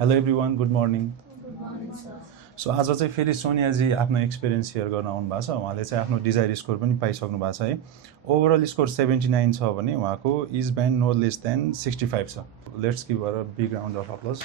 Hello everyone, good morning. So आज चाहिँ फेरि सोनियाजी आफ्नो एक्सपिरियन्स सेयर गर्न आउनु भएको छ। उहाँले चाहिँ आफ्नो डिजायर स्कोर पनि पाइसक्नु भएको छ है। ओभरअल स्कोर 79 छ भने उहाँको is band no less than 65 छ। Let's give a big round of applause.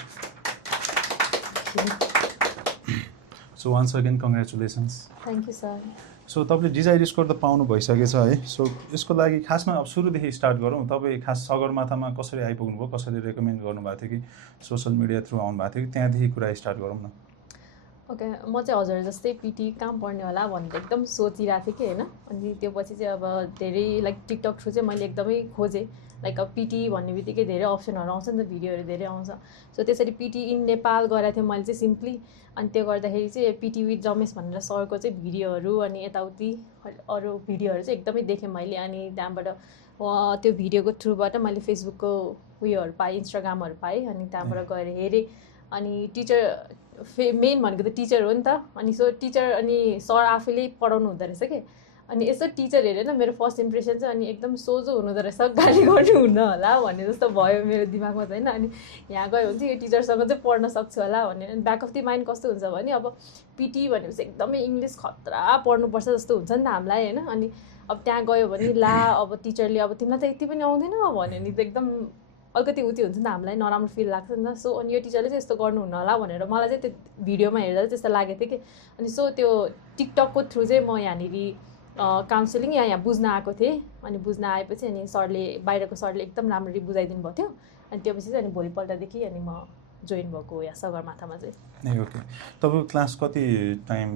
So once again congratulations. Thank you sir. So तपाईँले डिजायर स्कोर त पाउनु भइसकेछ है। सो यसको लागि खासमा अब सुरुदेखि स्टार्ट गरौँ। तपाईँ खास सगरमाथामा कसरी आइपुग्नु भयो, कसरी रेकमेन्ड गर्नुभएको थियो कि सोसल मिडिया थ्रु आउनु भएको थियो कि त्यहाँदेखि कुरा स्टार्ट गरौँ न। ओके, म चाहिँ हजुर जस्तै पिटी कहाँ पढ्ने होला भनेर एकदम सोचिरहेको थिएँ कि होइन। अनि त्यो पछि चाहिँ अब धेरै लाइक टिकटक थ्रु चाहिँ मैले एकदमै खोजेँ। लाइक अब पिटी भन्ने बित्तिकै धेरै अप्सनहरू आउँछ नि त, भिडियोहरू धेरै आउँछ। सो त्यसरी पिटी इन नेपाल गरेको थिएँ मैले चाहिँ सिम्पली। अनि त्यो गर्दाखेरि चाहिँ पिटी विथ रमेश भनेर सरको चाहिँ भिडियोहरू अनि यताउति अरू भिडियोहरू चाहिँ एकदमै देखेँ मैले। अनि त्यहाँबाट त्यो भिडियोको थ्रुबाट मैले फेसबुकको उयोहरू पाएँ, इन्स्टाग्रामहरू पाएँ। अनि त्यहाँबाट गएर हेरेँ। अनि टिचर मेन भनेको त टिचर हो नि त। अनि सो टिचर अनि सर आफैले पढाउनु हुँदो रहेछ कि। अनि यसो टिचर हेरेन मेरो फर्स्ट इम्प्रेसन चाहिँ। अनि एकदम सोझो हुनुहुँदो रहेछ, गाली गर्नु हुन्न होला भन्ने जस्तो भयो मेरो दिमागमा चाहिँ होइन। अनि यहाँ गयो भने चाहिँ यो टिचरसँग चाहिँ पढ्न सक्छु होला भन्ने। अनि ब्याक अफ द माइन्ड कस्तो हुन्छ भने अब पिटी भनेपछि एकदमै इङ्ग्लिस खतरा पढ्नुपर्छ जस्तो हुन्छ नि त हामीलाई होइन। अनि अब त्यहाँ गयो भने ला अब टिचरले अब तिमीलाई त यति पनि आउँदैन भन्यो नि त एकदम अलिकति उति हुन्छ नि त, हामीलाई नराम्रो फिल लाग्छ नि त। सो अनि यो टिचरले चाहिँ यस्तो गर्नुहुन्न होला भनेर मलाई चाहिँ त्यो भिडियोमा हेर्दा चाहिँ त्यस्तो लागेको थियो कि। अनि सो त्यो टिकटकको थ्रु चाहिँ म यहाँनिर काउन्सिलिङ यहाँ बुझ्न आएको थिएँ। अनि बुझ्न आएपछि अनि सरले बाहिरको सरले एकदम राम्ररी बुझाइदिनु भएको थियो। अनि त्योपछि चाहिँ अनि भोलिपल्टदेखि अनि म जोइन भएको यहाँ सगरमाथामा चाहिँ। ए ओके, तपाईँको क्लास कति टाइम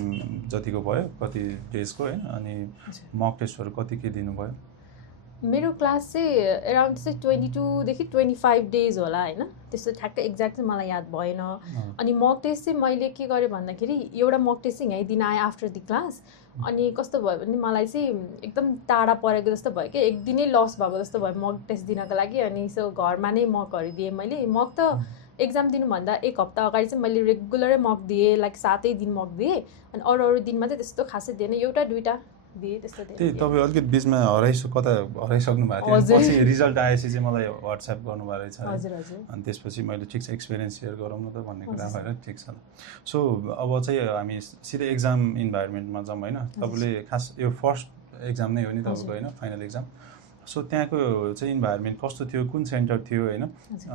जतिको भयो, कति डेजको है? अनि मक टेस्टहरू कति के दिनुभयो? मेरो क्लास चाहिँ एराउन्ड चाहिँ 22देखि 25 डेज होला होइन। त्यस्तो ठ्याक्कै एक्ज्याक्ट चाहिँ मलाई याद भएन। अनि मक टेस्ट चाहिँ मैले के गरेँ भन्दाखेरि एउटा मक टेस्ट चाहिँ यहीँ दिन आएँ आफ्टर द क्लास। अनि कस्तो भयो भने मलाई चाहिँ एकदम टाढा परेको जस्तो भयो कि, एक दिनै लस भएको जस्तो भयो मक टेस्ट दिनको लागि। अनि सो घरमा नै मकहरू दिएँ मैले। मक त एक्जाम दिनुभन्दा एक हप्ता अगाडि चाहिँ मैले रेगुलरै मक दिएँ, लाइक 7 दिन मक दिएँ। अनि अरू दिनमा चाहिँ त्यस्तो खासै दिएन, एउटा दुइटा दिएँ त्यस्तो दिएँ। त्यही तपाईँ अलिकति बिचमा कता हराइसक्नु भएको थियो। पछि रिजल्ट आएपछि चाहिँ मलाई वाट्सएप गर्नुभएको रहेछ। हजुर हजुर। अनि त्यसपछि मैले ठिक छ एक्सपिरियन्स सेयर गरौँ न त भन्ने कुरा भएर ठिक छ। सो अब चाहिँ हामी सिधै एक्जाम इन्भाइरोमेन्टमा जाउँ होइन। तपाईँले खास यो फर्स्ट एक्जाम नै हो नि तपाईँको होइन, फाइनल एक्जाम। सो त्यहाँको चाहिँ इन्भाइरोमेन्ट कस्तो थियो, कुन सेन्टर थियो होइन?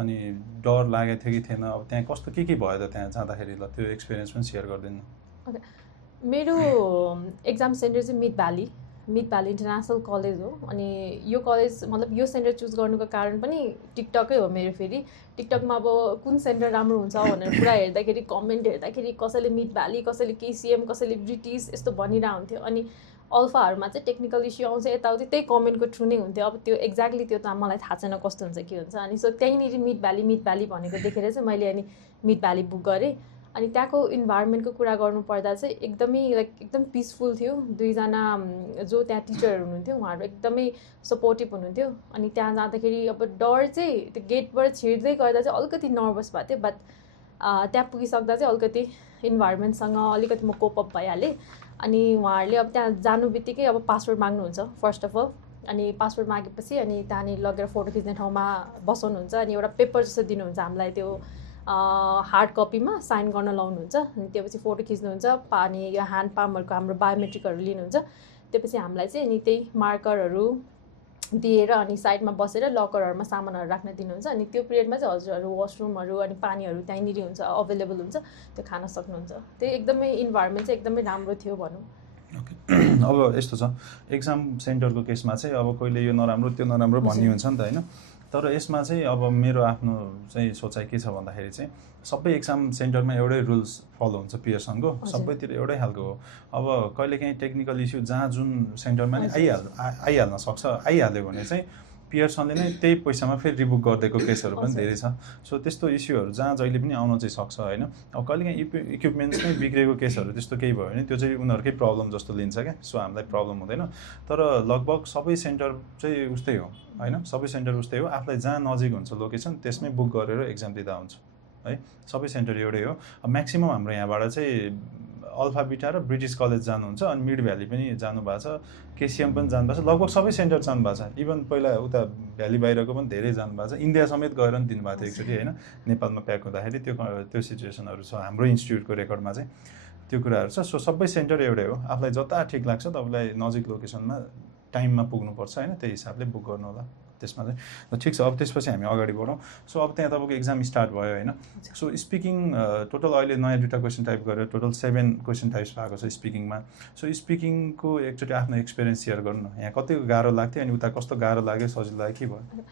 अनि डर लागेको थियो कि थिएन? अब त्यहाँ कस्तो के भयो त त्यहाँ जाँदाखेरि? ल त्यो एक्सपिरियन्स पनि सेयर गरिदिनु। ओके, मेरो एक्जाम सेन्टर चाहिँ मिड भ्याली इन्टरनेसनल कलेज हो। अनि यो कलेज मतलब यो सेन्टर चुज गर्नुको कारण पनि टिकटकै हो मेरो। फेरि टिकटकमा अब कुन सेन्टर राम्रो हुन्छ भनेर पुरा हेर्दाखेरि कमेन्ट हेर्दाखेरि कसैले मिड भ्याली, कसैले केसिएम, कसैले ब्रिटिस यस्तो भनिरहेको हुन्थ्यो। अनि अल्फाहरूमा चाहिँ टेक्निकल इस्यु आउँछ यताउति, त्यही कमेन्टको थ्रु नै हुन्थ्यो। अब त्यो एक्ज्याक्टली त्यो त मलाई थाहा छैन कस्तो हुन्छ के हुन्छ। अनि सो त्यहीँनिर मिड भ्याली भनेको देखेर चाहिँ मैले अनि मिड भ्याली बुक गरेँ। अनि त्यहाँको इन्भाइरोमेन्टको कुरा गर्नुपर्दा चाहिँ एकदमै लाइक एकदम पिसफुल थियो। दुईजना जो त्यहाँ टिचरहरू हुनुहुन्थ्यो उहाँहरू एकदमै सपोर्टिभ हुनुहुन्थ्यो। अनि त्यहाँ जाँदाखेरि अब डर चाहिँ त्यो गेटबाट छिर्दै गर्दा चाहिँ अलिकति नर्भस भएको थियो। बट त्यहाँ पुगिसक्दा चाहिँ अलिकति इन्भाइरोमेन्टसँग अलिकति म कोपअप भइहालेँ। अनि उहाँहरूले अब त्यहाँ जानु बित्तिकै अब पासवर्ड माग्नुहुन्छ फर्स्ट अफ अल। अनि पासवर्ड मागेपछि अनि त्यहाँनिर लगेर फोटो खिच्ने ठाउँमा बसाउनुहुन्छ। अनि एउटा पेपर जस्तो दिनुहुन्छ हामीलाई, त्यो हार्ड कपीमा साइन गर्न लाउनुहुन्छ। अनि त्योपछि फोटो खिच्नुहुन्छ। अनि यो ह्यान्ड पामहरूको हाम्रो बायोमेट्रिकहरू लिनुहुन्छ। त्योपछि हामीलाई चाहिँ अनि त्यही मार्करहरू दिएर अनि साइडमा बसेर लकरहरूमा सामानहरू राख्न दिनुहुन्छ। अनि त्यो पिरियडमा चाहिँ हजुरहरू वासरुमहरू अनि पानीहरू त्यहीँनिर हुन्छ, अभाइलेबल हुन्छ, त्यो खान सक्नुहुन्छ। त्यो एकदमै इन्भाइरोमेन्ट चाहिँ एकदमै राम्रो थियो भनौँ। ओके, अब यस्तो छ एक्जाम सेन्टरको केसमा चाहिँ अब कहिले यो नराम्रो त्यो नराम्रो भन्ने हुन्छ नि त होइन। तर यसमा चाहिँ अब मेरो आफ्नो चाहिँ सोचाइ के छ भन्दाखेरि चाहिँ सबै एक्जाम सेन्टरमा एउटै रुल्स फलो हुन्छ पियर्सनको, सबैतिर एउटै खालको हो। अब कहिलेकाहीँ टेक्निकल इस्यु जहाँ जुन सेन्टरमा नै आइहाल्न सक्छ, आइहाल्यो भने चाहिँ पियर्सनले नै त्यही पैसामा फेरि रिबुक गरिदिएको केसहरू पनि धेरै छ। सो त्यस्तो इस्युहरू जहाँ जहिले पनि आउन चाहिँ सक्छ होइन। अब कहिलेकाहीँ इक्विपमेन्ट्स नै बिग्रेको केसहरू त्यस्तो केही भयो भने त्यो चाहिँ उनीहरूकै प्रब्लम जस्तो लिन्छ क्या। सो हामीलाई प्रब्लम हुँदैन। तर लगभग सबै सेन्टर चाहिँ उस्तै हो होइन, सबै सेन्टर उस्तै हो। आफूलाई जहाँ नजिक हुन्छ लोकेसन त्यसमै बुक गरेर एक्जाम दिँदा हुन्छ है। सबै सेन्टर एउटै हो। अब म्याक्सिमम् हाम्रो यहाँबाट चाहिँ अल्फा बिटा र ब्रिटिस कलेज जानुहुन्छ अनि मिड भ्याली पनि जानुभएको छ, केसिएम पनि जानुभएको छ, लगभग सबै सेन्टर जानुभएको छ। इभन पहिला उता भ्याली बाहिरको पनि धेरै जानुभएको छ, इन्डिया समेत गएर पनि दिनुभएको थियो एकचोटि होइन, नेपालमा प्याक हुँदाखेरि त्यो सिचुएसनहरू छ हाम्रो इन्स्टिट्युटको रेकर्डमा चाहिँ त्यो कुराहरू छ। सो सबै सेन्टर एउटै हो, आफूलाई जता ठिक लाग्छ तपाईँलाई नजिक लोकेसनमा टाइममा पुग्नुपर्छ होइन, त्यही हिसाबले बुक गर्नु होला त्यसमा चाहिँ। ठिक छ, अब त्यसपछि हामी अगाडि बढौँ। सो अब त्यहाँ तपाईँको एक्जाम स्टार्ट भयो होइन। सो स्पिकिङ टोटल अहिले नयाँ 2टा क्वेसन टाइप गरेर टोटल 7 क्वेसन टाइप्स भएको छ स्पिकिङमा। सो स्पिकिङको एकचोटि आफ्नो एक्सपिरियन्स सेयर गर्नु न, यहाँ कतिको गाह्रो लाग्थ्यो अनि उता कस्तो गाह्रो लाग्यो सजिलो लाग्यो के भयो?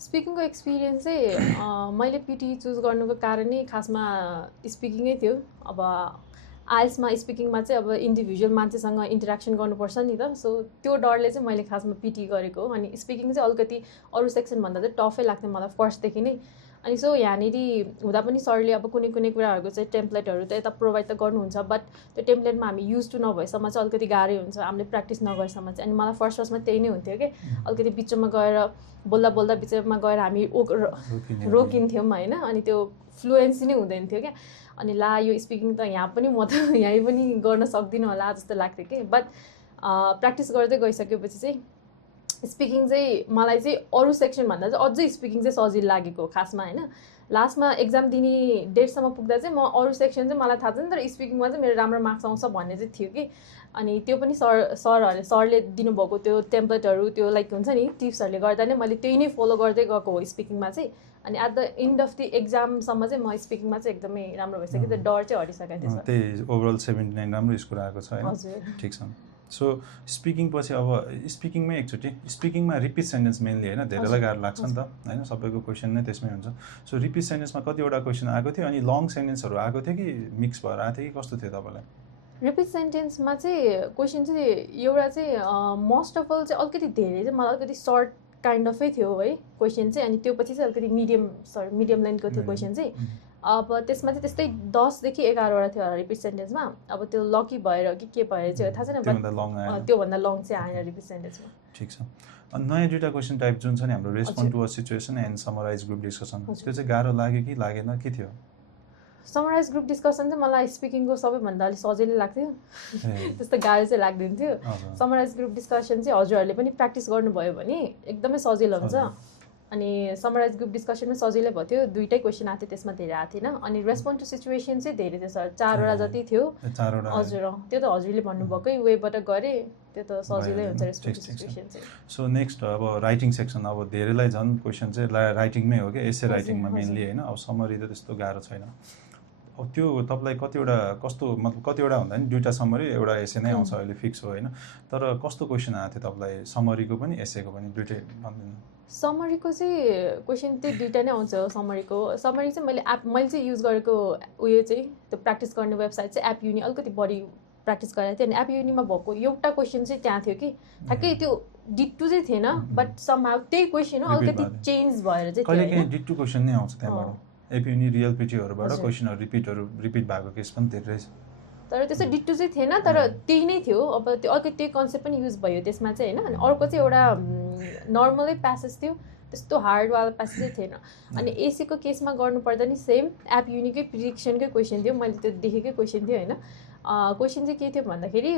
स्पिकिङको एक्सपिरियन्स चाहिँ मैले पिटी चुज गर्नुको कारण नै खासमा स्पिकिङै थियो। अब आइल्समा स्पिकिङमा चाहिँ अब इन्डिभिजुअल मान्छेसँग इन्टरेक्सन गर्नुपर्छ नि त, सो त्यो डरले चाहिँ मैले खासमा पिटी गरेको। अनि स्पिकिङ चाहिँ अलिकति अरू सेक्सनभन्दा चाहिँ टफै लाग्थ्यो मलाई फर्स्टदेखि नै। अनि सो यहाँनिर हुँदा पनि सरले अब कुनै कुनै कुराहरूको चाहिँ टेम्प्लेटहरू त यता प्रोभाइड त गर्नुहुन्छ, बट त्यो टेम्प्लेटमा हामी युज टु नभएसम्म चाहिँ अलिकति गाह्रै हुन्छ हामीले प्र्याक्टिस नगरेसम्म चाहिँ। अनि मलाई फर्स्टमा त्यही नै हुन्थ्यो कि अलिकति बिचमा गएर बोल्दा बोल्दा बिचमा गएर हामी रोकिन्थ्यौँ होइन, अनि त्यो फ्लुएन्सी नै हुँदैन थियो क्या। अनि ला यो स्पिकिङ त यहाँ पनि म त यहीँ पनि गर्न सक्दिनँ होला जस्तो लाग्थ्यो कि। बट प्र्याक्टिस गर्दै गइसकेपछि चाहिँ स्पिकिङ चाहिँ मलाई चाहिँ अरू सेक्सनभन्दा चाहिँ अझै स्पिकिङ चाहिँ सजिलो लागेको खासमा होइन। लास्टमा एक्जाम दिने डेटसम्म पुग्दा चाहिँ म अरू सेक्सन चाहिँ मलाई थाहा छैन, तर स्पिकिङमा चाहिँ मेरो राम्रो मार्क्स आउँछ भन्ने चाहिँ थियो कि। अनि त्यो पनि सरले दिनुभएको त्यो टेम्प्लेटहरू त्यो लाइक हुन्छ नि टिप्सहरूले गर्दा नै मैले त्यही नै फलो गर्दै गएको हो स्पिकिङमा चाहिँ। अनि at the end of the एक्जामसम्म चाहिँ म स्पिकिङमा चाहिँ एकदमै राम्रो भइसक्यो, त्यो डर चाहिँ हटिसकेको थियो सर। त्यही ओभरअल 79 राम्रो स्कोर आएको छ होइन। हजुर ठिक छ। सो स्पिकिङ पछि अब स्पिकिङमै एकचोटि स्पिकिङमा रिपिट सेन्टेन्स मेनली होइन, धेरैलाई गाह्रो लाग्छ नि त होइन, सबैको क्वेसन नै त्यसमै हुन्छ। सो रिपिट सेन्टेन्समा कतिवटा क्वेसन आएको थियो अनि लङ सेन्टेन्सहरू आएको थियो कि मिक्स भएर आएको थियो कि कस्तो थियो तपाईँलाई? रिपिट सेन्टेन्समा चाहिँ क्वेसन चाहिँ एउटा चाहिँ मोस्ट अफ अल चाहिँ अलिकति धेरै चाहिँ मलाई अलिकति सर्ट काइन्ड अफै थियो है क्वेसन चाहिँ। अनि त्यो पछि चाहिँ अलिकति मिडियम लाइनको थियो क्वेसन चाहिँ। अब त्यसमा चाहिँ त्यस्तै 10देखि 11वटा थियो होला रिपिट सेन्टेन्समा। अब त्यो लकी भएर कि के भएर चाहिँ थाहा छैन, त्योभन्दा लङ चाहिँ आएन रिपिट सेन्टेन्समा। ठिक छ। अनि नयाँ 2टा क्वेसन टाइप जुन छ नि हाम्रो respond to a situation and summarise group discussion, त्यो चाहिँ गाह्रो लाग्यो कि लागेन के थियो? समराइज ग्रुप डिस्कसन चाहिँ मलाई स्पिकिङको सबैभन्दा अलिक सजिलै लाग्थ्यो, त्यस्तो गाह्रो चाहिँ लाग्दैन थियो। समराइज ग्रुप डिस्कसन चाहिँ हजुरहरूले पनि प्र्याक्टिस गर्नुभयो भने एकदमै सजिलो हुन्छ। अनि समराइज ग्रुप डिस्कसनमै सजिलै भयो थियो, 2टै क्वेसन आएको थियो त्यसमा धेरै आएको थिएन। अनि रेस्पोन्ड टु सिचुएसन चाहिँ धेरै थियो सर, 4वटा जति थियो। हजुर त्यो त हजुरले भन्नुभएकै वेबाट गरे, त्यो त सजिलै हुन्छ रेस्पोन्ड टु सिचुएसन चाहिँ। सो नेक्स्ट अब राइटिङ सेक्सन, अब धेरैलाई झन् क्वेसन चाहिँ राइटिङमै हो क्या, एसे राइटिङमा मेनली होइन। अब समरी त त्यस्तो गाह्रो छैन। अब त्यो तपाईँलाई कतिवटा कस्तो मतलब कतिवटा हुँदा नि 2टा समरी एउटा एसे नै आउँछ अहिले फिक्स हो होइन, तर कस्तो क्वेसन आएको थियो तपाईँलाई समरीको पनि एसेको पनि 2टै भन्दिनु? समरीको चाहिँ क्वेसन चाहिँ 2टा नै आउँछ। समरी चाहिँ मैले चाहिँ युज गरेको उयो चाहिँ त्यो प्र्याक्टिस गर्ने वेबसाइट चाहिँ एप युनि अलिकति बढी प्र्याक्टिस गरेको थियो। अनि एप युनिमा भएको एउटा क्वेसन चाहिँ त्यहाँ थियो कि ठ्याक्कै त्यो डिटु चाहिँ थिएन, बट समहाउ त्यही क्वेसन हो अलिकति चेन्ज भएर चाहिँ कहिलेकाहीँ डिटु क्वेसन नै आउँछ त्यहाँबाट। एप युनि रियल पिटीहरूबाट क्वेसनहरू रिपिट भएको केस पनि धेरै छ, तर त्यस्तो डिटु चाहिँ थिएन, तर त्यही नै थियो। अब त्यो अलिकति त्यही कन्सेप्ट पनि युज भयो त्यसमा चाहिँ होइन। अनि अर्को चाहिँ एउटा नर्मलै प्यासेज थियो, त्यस्तो हार्डवाला प्यासेज चाहिँ थिएन। अनि एसीको केसमा गर्नुपर्दा नि सेम एप युनिकै प्रिडिक्सनकै क्वेसन थियो, मैले त्यो देखेकै क्वेसन थियो होइन। क्वेसन चाहिँ के थियो भन्दाखेरि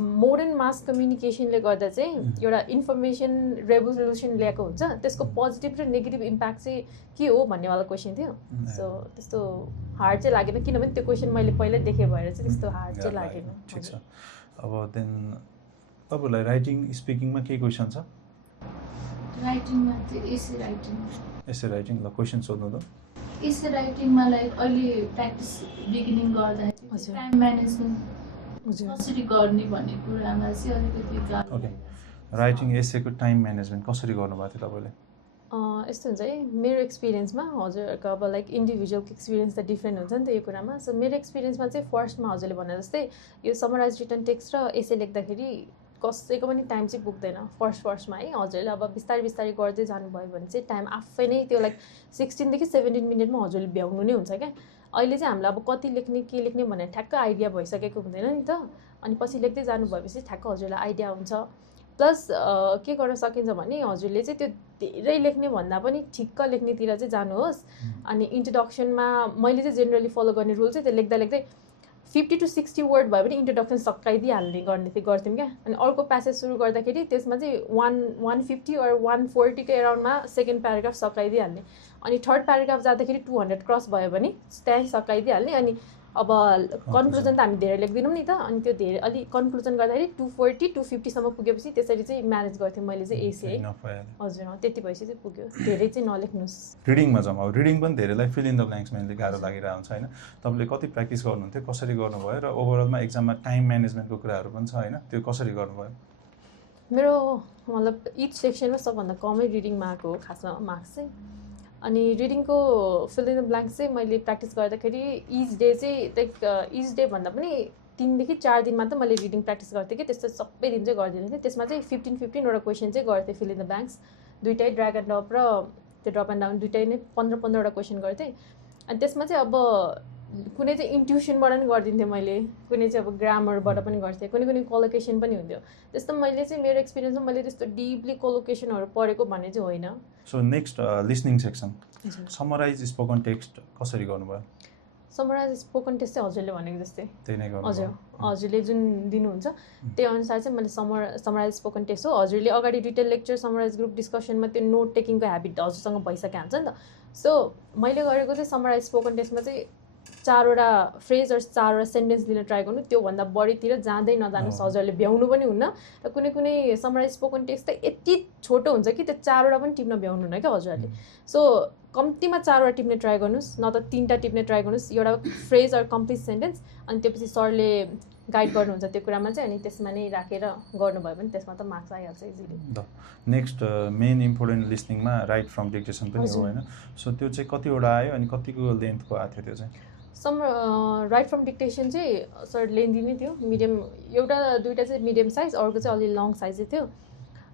मोडर्न मास कम्युनिकेसनले गर्दा चाहिँ एउटा इन्फर्मेसन रेभोल्युसन ल्याएको हुन्छ, त्यसको पोजिटिभ र नेगेटिभ इम्प्याक्ट चाहिँ के हो भन्नेवाला क्वेसन थियो। सो त्यस्तो हार्ड चाहिँ लागेन, किनभने त्यो क्वेसन मैले पहिल्यै देखेँ भएर चाहिँ त्यस्तो हार्ड चाहिँ लागेन। ठिक छ। अब देन तपाईँलाई राइटिङ स्पिकिङमा के क्वेसन छ? राइटिङमा चाहिँ एसे राइटिङ ल क्वेसन सोध्नु त। एसे राइटिङमा लाइक अहिले प्र्याक्टिस बिगिनिङ गर्दाखेरि टाइम म्यानेजमेन्ट कसरी गर्ने भन्ने कुरामा चाहिँ अलिकति गाह्रो। ओके, राइटिङ एसेको टाइम म्यानेजमेन्ट कसरी गर्नुभएको थियो तपाईँले? यस्तो हुन्छ है मेरो एक्सपिरियन्समा, हजुरहरूको अब लाइक इन्डिभिजुअलको एक्सपिरियन्स त डिफ्रेन्ट हुन्छ नि त यो कुरामा। सो मेरो एक्सपिरियन्समा चाहिँ फर्स्टमा हजुरले भने जस्तै यो समराइज रिटन टेक्स्ट र एसे लेख्दाखेरि कसैको पनि टाइम चाहिँ पुग्दैन फर्स्टमा है। हजुरले अब बिस्तारै गर्दै जानुभयो भने चाहिँ टाइम आफै नै त्यो लाइक 16देखि 17 मिनटमा हजुरले भ्याउनु नै हुन्छ क्या। अहिले चाहिँ हामीलाई अब कति लेख्ने के लेख्ने भनेर ठ्याक्क आइडिया भइसकेको हुँदैन नि त। अनि पछि लेख्दै जानुभएपछि ठ्याक्क हजुरलाई आइडिया हुन्छ। प्लस के गर्न सकिन्छ भने हजुरले चाहिँ त्यो धेरै लेख्ने भन्दा पनि ठिक्क लेख्नेतिर चाहिँ जानुहोस्। अनि इन्ट्रोडक्सनमा मैले चाहिँ जेनरली फलो गर्ने रुल चाहिँ त्यो लेख्दा 50 to 60 वर्ड भयो भने इन्ट्रोडक्सन सकाइदिइहाल्ने गर्थ्यौँ क्या। अनि अर्को प्यासेज सुरु गर्दाखेरि त्यसमा चाहिँ 150 or 140 को एराउन्डमा सेकेन्ड प्याराग्राफ सकाइदिइहाल्ने। अनि थर्ड प्याराग्राफ जाँदाखेरि 200 क्रस भयो भने त्यहीँ सकाइदिइहाल्ने। अनि अब कन्क्लुजन त हामी धेरै लेख्दैनौँ नि त, अनि त्यो धेरै अलिक कन्क्लुजन गर्दाखेरि 240 250 सम्म पुगेपछि त्यसरी चाहिँ म्यानेज गर्थेँ मैले चाहिँ एसी है। हजुर त्यति भएपछि चाहिँ पुग्यो, धेरै चाहिँ नलेख्नुहोस्। रिडिङमा जाउँ, अब रिडिङ पनि धेरैलाई fill in the blanks mainly गाह्रो लागिरहेको हुन्छ होइन। तपाईँले कति प्र्याक्टिस गर्नुहुन्थ्यो, कसरी गर्नुभयो, र ओभरअलमा एक्जाममा टाइम म्यानेजमेन्टको कुराहरू पनि छ होइन, त्यो कसरी गर्नुभयो? मेरो मतलब इच सेक्सनमा सबभन्दा कमै रिडिङमा आएको हो खासमा मार्क्स चाहिँ। अनि रिडिङको फिल इन द ब्ल्याङ्क्स चाहिँ मैले प्र्याक्टिस गर्दाखेरि इच डे चाहिँ इच डे भन्दा पनि 3 देखि 4 दिनमा त मैले रिडिङ प्र्याक्टिस गर्थेँ कि त्यस्तो सबै दिन चाहिँ गर्दिनँ थिएँ। त्यसमा चाहिँ 15 वटा क्वेसन चाहिँ गर्थेँ फिल इन द ब्ल्याङ्क्स, दुइटै ड्र्याग एन्ड ड्रप र त्यो ड्रप एन्ड डाउन दुइटै नै 15 वटा क्वेसन गर्थेँ। अनि त्यसमा चाहिँ अब कुनै चाहिँ इन्ट्युसनबाट पनि गरिदिन्थेँ मैले, कुनै चाहिँ अब ग्रामरबाट पनि गर्थेँ, कुनै कोलोकेसन पनि हुन्थ्यो। त्यस्तो मैले चाहिँ मेरो एक्सपिरियन्समा मैले त्यस्तो डिपली कोलोकेसनहरू पढेको भन्ने चाहिँ होइन। So next listening section, summarise spoken text कसरी गर्नुभयो? समराइज स्पोकन टेस्ट चाहिँ हजुरले भनेको जस्तै त्यही नै गर्नु। हजुरले जुन दिनुहुन्छ त्यही अनुसार चाहिँ मैले समराइज स्पोकन टेस्ट हो। हजुरले अगाडि डिटेल लेक्चर समराइज ग्रुप डिस्कसनमा त्यो नोट टेकिङको ह्याबिट हजुरसँग भइसकेको हुन्छ नि त। सो मैले गरेको चाहिँ समराइज स्पोकन टेस्टमा चाहिँ 4 वटा फ्रेज र 4 वटा सेन्टेन्स दिन ट्राई गर्नु, त्योभन्दा बढीतिर जाँदै नजानुहोस्। हजुरले भ्याउनु पनि हुन्न, र कुनै समराइज स्पोकन टेक्स्ट त यति छोटो हुन्छ कि त्यो 4 वटा पनि टिप्न भ्याउनु हुन्न क्या हजुरले। सो कम्तीमा 4 वटा टिप्ने ट्राई गर्नुहोस्, न त 3टा टिप्ने ट्राई गर्नुहोस्, एउटा फ्रेज अर कम्प्लिट सेन्टेन्स। अनि त्यसपछि सरले गाइड गर्नुहुन्छ त्यो कुरामा चाहिँ, अनि त्यसमा नै राखेर गर्नुभयो भने त्यसमा त मार्क्स आइहाल्छ इजिली। नेक्स्ट मेन इम्पोर्टेन्ट लिसनिङमा राइट फ्रम डिक्टेसन पनि हो होइन। सो त्यो चाहिँ कतिवटा आयो अनि कतिको लेन्थको आएको थियो त्यो चाहिँ? राइट फ्रम डिक्टेसन चाहिँ सर लेन्दी नै थियो, मिडियम, एउटा दुइटा चाहिँ मिडियम साइज, अर्को चाहिँ अलि लङ साइज चाहिँ थियो।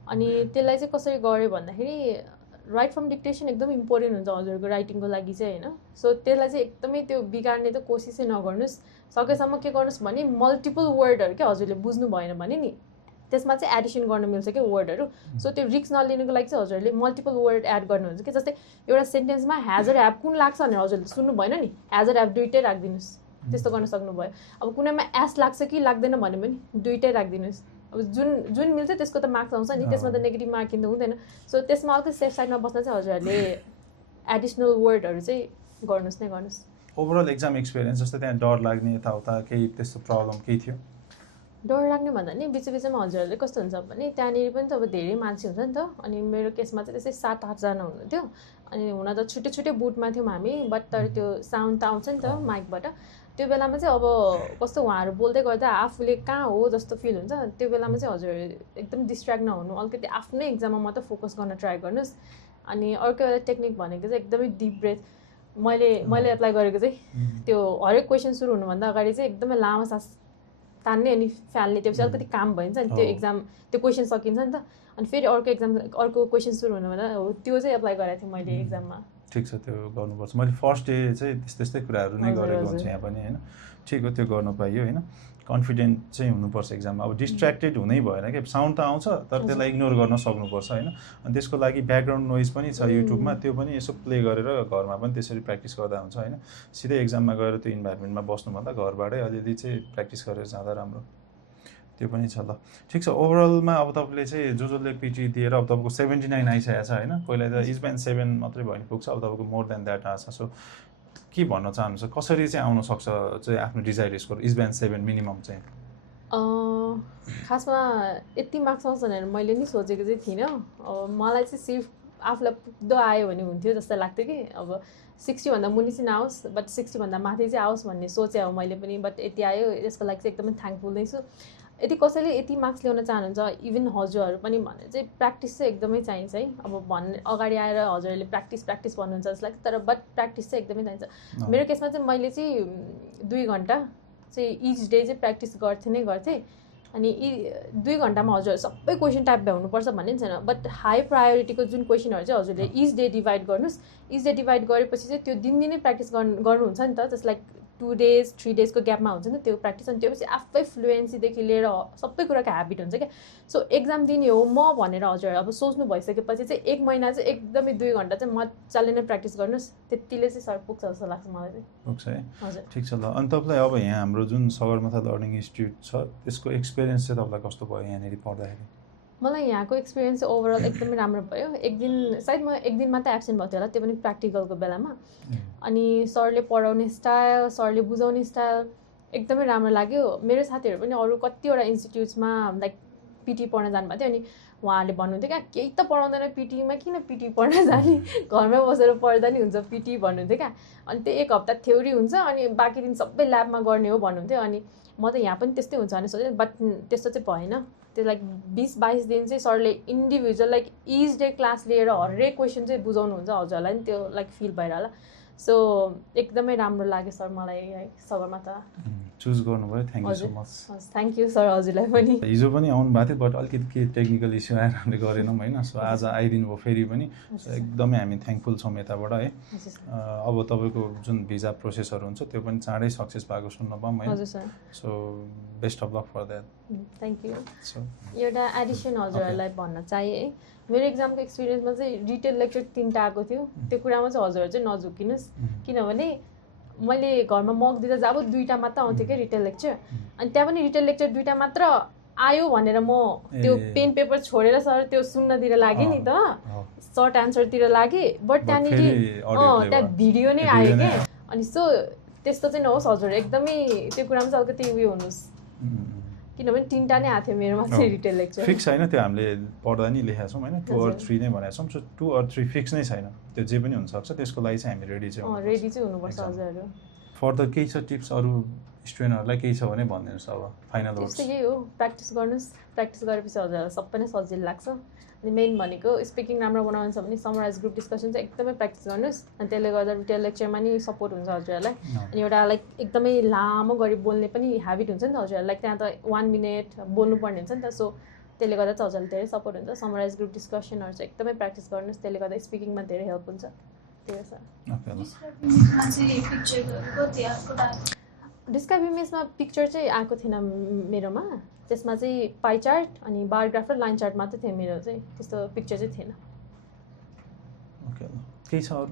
अनि त्यसलाई चाहिँ कसरी गऱ्यो भन्दाखेरि राइट फ्रम डिक्टेसन एकदम इम्पोर्टेन्ट हुन्छ हजुरको राइटिङको लागि चाहिँ होइन। सो त्यसलाई चाहिँ एकदमै त्यो बिगार्ने त कोसिसै नगर्नुहोस्। सकेसम्म के गर्नुहोस् भने मल्टिपल वर्डहरू क्या हजुरले बुझ्नु भएन भने नि त्यसमा चाहिँ एडिसन गर्न मिल्छ क्या वर्डहरू। सो त्यो रिस्क नलिनुको लागि चाहिँ हजुरले मल्टिपल वर्ड एड गर्नुहुन्छ कि, जस्तै एउटा सेन्टेन्समा हेज र ह्याभ कुन लाग्छ भनेर हजुरले सुन्नु भएन नि, हेज र ह्याभ दुइटै राखिदिनुहोस्, त्यस्तो गर्न सक्नुभयो। अब कुनैमा एस लाग्छ कि लाग्दैन भने पनि दुइटै राखिदिनुहोस्। अब जुन मिल्छ त्यसको त मार्क्स आउँछ नि, त्यसमा त नेगेटिभ मार्किङ त हुँदैन। सो त्यसमा अलिकति सेफ साइडमा बस्न चाहिँ हजुरहरूले एडिसनल वर्डहरू चाहिँ गर्नुहोस् नै गर्नुहोस्। ओभरअल एक्जाम एक्सपिरियन्स जस्तै त्यहाँ डर लाग्ने यताउता केही त्यस्तो प्रब्लम केही थियो? डर लाग्ने भन्दा नि बिचमा हजुरहरूले कस्तो हुन्छ भने त्यहाँनिर पनि त अब धेरै मान्छे हुन्छ नि त। अनि मेरो केसमा चाहिँ त्यसै 7-8 जना हुनुहुन्थ्यो। अनि हुन त छुट्टै बुटमा थियौँ हामी, बट तर त्यो साउन्ड त आउँछ नि त माइकबाट। त्यो बेलामा चाहिँ अब कस्तो उहाँहरू बोल्दै गर्दा आफूले कहाँ हो जस्तो फिल हुन्छ। त्यो बेलामा चाहिँ हजुर एकदम डिस्ट्र्याक्ट नहुनु, अलिकति आफ्नै एक्जाममा मात्र फोकस गर्न ट्राई गर्नुहोस्। अनि अर्को एउटा टेक्निक भनेको चाहिँ एकदमै डिप ब्रेथ। मैले एप्लाई गरेको चाहिँ त्यो हरेक क्वेसन सुरु हुनुभन्दा अगाडि चाहिँ एकदमै लामो सास तान्ने अनि फाल्ने, त्यसपछि अलिकति काम भइन्छ नि त्यो एक्जाम, त्यो क्वेसन सकिन्छ नि त। अनि फेरि अर्को क्वेसन सुरु हुनुभन्दा हो त्यो चाहिँ एप्लाई गरेको थिएँ मैले एक्जाममा। ठिक छ, त्यो गर्नुपर्छ। मैले फर्स्ट डे चाहिँ त्यस्तै कुराहरू नै गरेको हुन्छ यहाँ पनि होइन। ठिक हो, त्यो गर्नु पाइयो होइन। कन्फिडेन्ट चाहिँ हुनुपर्छ एक्जाममा। अब डिस्ट्र्याक्टेड हुनै भएन क्या, साउन्ड त आउँछ तर त्यसलाई इग्नोर गर्न सक्नुपर्छ होइन। अनि त्यसको लागि ब्याकग्राउन्ड नोइज पनि छ युट्युबमा, त्यो पनि यसो प्ले गरेर घरमा पनि त्यसरी प्र्याक्टिस गर्दा हुन्छ होइन। सिधै एक्जाममा गएर त्यो इन्भाइरोमेन्टमा बस्नुभन्दा घरबाटै अलिअलि चाहिँ प्र्याक्टिस गरेर जाँदा राम्रो, त्यो पनि छ। ल ठिक छ, ओभरअलमा अब तपाईँले चाहिँ जसले पिटी दिएर अब तपाईँको 79 आइसकेको छ होइन। पहिला त इजब्यान्ड 7 मात्रै भयो भने पुग्छ, अब तपाईँको मोर देन द्याट आएको छ। सो के भन्न चाहनुहुन्छ, कसरी चाहिँ आउन सक्छ चाहिँ आफ्नो डिजायर स्कोर इजब्यान्ड 7 मिनिमम चाहिँ? खासमा यति मार्क्स आउँछ भनेर मैले नि सोचेको चाहिँ थिइनँ। मलाई चाहिँ सिर्फ आफूलाई पुग्दो आयो भने हुन्थ्यो जस्तो लाग्थ्यो कि अब 60 भन्दा मुनि चाहिँ नआओस्, बट 60 भन्दा माथि चाहिँ आओस् भन्ने सोचे हो मैले पनि। बट यति आयो, यसको लागि चाहिँ एकदमै थ्याङ्कफुल नै छु। यदि कसैले यति मार्क्स ल्याउन चाहनुहुन्छ, इभन हजुरहरू पनि भने चाहिँ प्र्याक्टिस चाहिँ एकदमै चाहिन्छ है। अब अगाडि आएर हजुरहरूले प्र्याक्टिस भन्नुहुन्छ जस्तो लाग्छ, तर बट प्र्याक्टिस चाहिँ एकदमै चाहिन्छ। मेरो केसमा चाहिँ मैले चाहिँ 2 घन्टा चाहिँ इच डे चाहिँ प्र्याक्टिस गर्थेँ। अनि 2 घन्टामा हजुर सबै क्वेसन टाइप भ्याउनुपर्छ भन्ने छैन, बट हाई प्रायोरिटीको जुन क्वेसनहरू चाहिँ हजुरले इच डे डिभाइड गर्नुहोस्। इच डे डिभाइड गरेपछि चाहिँ त्यो दिनदिनै प्र्याक्टिस गर्नुहुन्छ नि त। जस्ट लाइक 2 days 3 डेजको ग्यापमा हुन्छ नि त्यो प्र्याक्टिस, अनि त्यो पछि आफै फ्लुएन्सीदेखि लिएर सबै कुराको ह्याबिट हुन्छ क्या। सो एक्जाम दिने हो म भनेर हजुर अब सोच्नु भइसकेपछि चाहिँ 1 महिना चाहिँ एकदमै 2 घन्टा चाहिँ मजाले नै प्र्याक्टिस गर्नुहोस्, त्यतिले चाहिँ सर पुग्छ जस्तो लाग्छ मलाई चाहिँ। पुग्छ है, हजुर ठिक छ। ल अनि तपाईँलाई अब यहाँ हाम्रो जुन सगरमाथा लर्निङ इन्स्टिट्युट छ त्यसको एक्सपिरियन्स चाहिँ तपाईँलाई कस्तो भयो यहाँनिर पढ्दाखेरि? मलाई यहाँको एक्सपिरियन्स चाहिँ ओभरअल एकदमै राम्रो भयो। एक दिन सायद म एक दिन मात्रै एब्सेन्ट भएको थियो होला, त्यो पनि प्र्याक्टिकलको बेलामा। अनि सरले पढाउने स्टाइल, सरले बुझाउने स्टाइल एकदमै राम्रो लाग्यो। मेरो साथीहरू पनि अरू कतिवटा इन्स्टिट्युट्समा लाइक पिटी पढ्न जानुभएको थियो, अनि उहाँहरूले भन्नुहुन्थ्यो क्या केही त पढाउँदैन पिटीमा, किन पिटी पढ्न जाने, घरमै बसेर पढ्दा नि हुन्छ पिटी भन्नुहुन्थ्यो क्या। अनि त्यो 1 हप्ता थ्योरी हुन्छ अनि बाँकी दिन सबै ल्याबमा गर्ने हो भन्नुहुन्थ्यो। अनि म त यहाँ पनि त्यस्तै हुन्छ भने सोचेँ, बट त्यस्तो चाहिँ भएन। त्यो लाइक 20-22 दिन चाहिँ सरले individual like each day class लिएर हरेक क्वेसन चाहिँ बुझाउनुहुन्छ, हजुरहरूलाई नि त्यो लाइक फिल भएर होला। सो एकदमै राम्रो लाग्यो सर मलाई है सगरमाथा चुज गर्नुभयो, thank you so much. Thank you sir हजुरलाई पनि। हिजो पनि आउनु भएको थियो बट अलिकति के टेक्निकल इस्यु आएर हामीले गरेनौँ होइन। सो आज आइदिनु भयो फेरि पनि, एकदमै हामी थ्याङ्कफुल छौँ यताबाट है। अब तपाईँको जुन भिजा प्रोसेसहरू हुन्छ त्यो पनि चाँडै सक्सेस भएको सुन्न पाऊँ है। हजुर sir. So best of luck for that. Thank you. So एउटा एडिसन हजुरहरूलाई भन्न चाहे है, मेरो एक्जामको एक्सपिरियन्समा चाहिँ रिटेल लेक्चर 3टा आएको थियो। त्यो कुरामा चाहिँ हजुरहरू चाहिँ नझुकिनुहोस्, किनभने मैले घरमा मक दिँदा जब 2टा मात्र आउँथ्यो क्या रिटेल लेक्चर, अनि त्यहाँ पनि रिटेल लेक्चर 2टा मात्र आयो भनेर म त्यो पेन पेपर छोडेर सर त्यो सुन्नतिर लागेँ नि त, सर्ट एन्सरतिर लागेँ। बट त्यहाँनिर त्यहाँ भिडियो नै आयो क्या। अनि सो त्यस्तो चाहिँ नहोस् हजुर, एकदमै त्यो कुरामा चाहिँ अलिकति उयो हुनुहोस्, किनभने 3टा नै आएको थियो मेरोमा चाहिँ रिटेल लेक्चर। फिक्स छैन त्यो, हामीले पढ्दा नि लेखेका छौँ होइन, 2 or 3 नै भनेका छौँ। सो 2 or 3 फिक्स नै छैन, त्यो जे पनि हुनसक्छ। त्यसको लागि चाहिँ हामी रेडी चाहिँ रेडी चाहिँ हुनुपर्छ हजुरहरू। फर्दर केही छ टिप्स अरू स्टुडेन्टहरूलाई केही छ भने भनिदिनुहोस् अब फाइनल वर्ड्स? त्यस्तै यही हो, प्र्याक्टिस गर्नुहोस्। प्र्याक्टिस गरेपछि हजुरहरूलाई सबै नै सजिलो लाग्छ। अनि मेन भनेको स्पिकिङ राम्रो बनाउनु छ भने समराइज ग्रुप डिस्कसन चाहिँ एकदमै प्र्याक्टिस गर्नुहोस्, अनि त्यसले गर्दा रिटेल लेक्चरमा नि सपोर्ट हुन्छ हजुरहरूलाई। अनि एउटा लाइक एकदमै लामो गरी बोल्ने पनि ह्याबिट हुन्छ नि त हजुरहरूलाई, लाइक त्यहाँ त 1 मिनट बोल्नुपर्ने हुन्छ नि त। सो त्यसले गर्दा चाहिँ हजुरलाई धेरै सपोर्ट हुन्छ। समराइज ग्रुप डिस्कसनहरू चाहिँ एकदमै प्र्याक्टिस गर्नुहोस्, त्यसले गर्दा स्पिकिङमा धेरै हेल्प हुन्छ। त्यही हो सर। डिस्क्राइब इमेजमा पिक्चर चाहिँ आएको थिएन मेरोमा, त्यसमा चाहिँ पाई चार्ट अनि बार ग्राफ र लाइन चार्ट मात्रै थियो मेरो चाहिँ, त्यस्तो पिक्चर चाहिँ थिएन। ओके, ल केही छ अरू?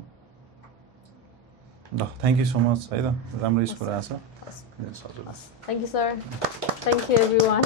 ल थ्याङ्क यू सो मच है त, राम्रो कुरा छ। Thank you sir, thank you every one.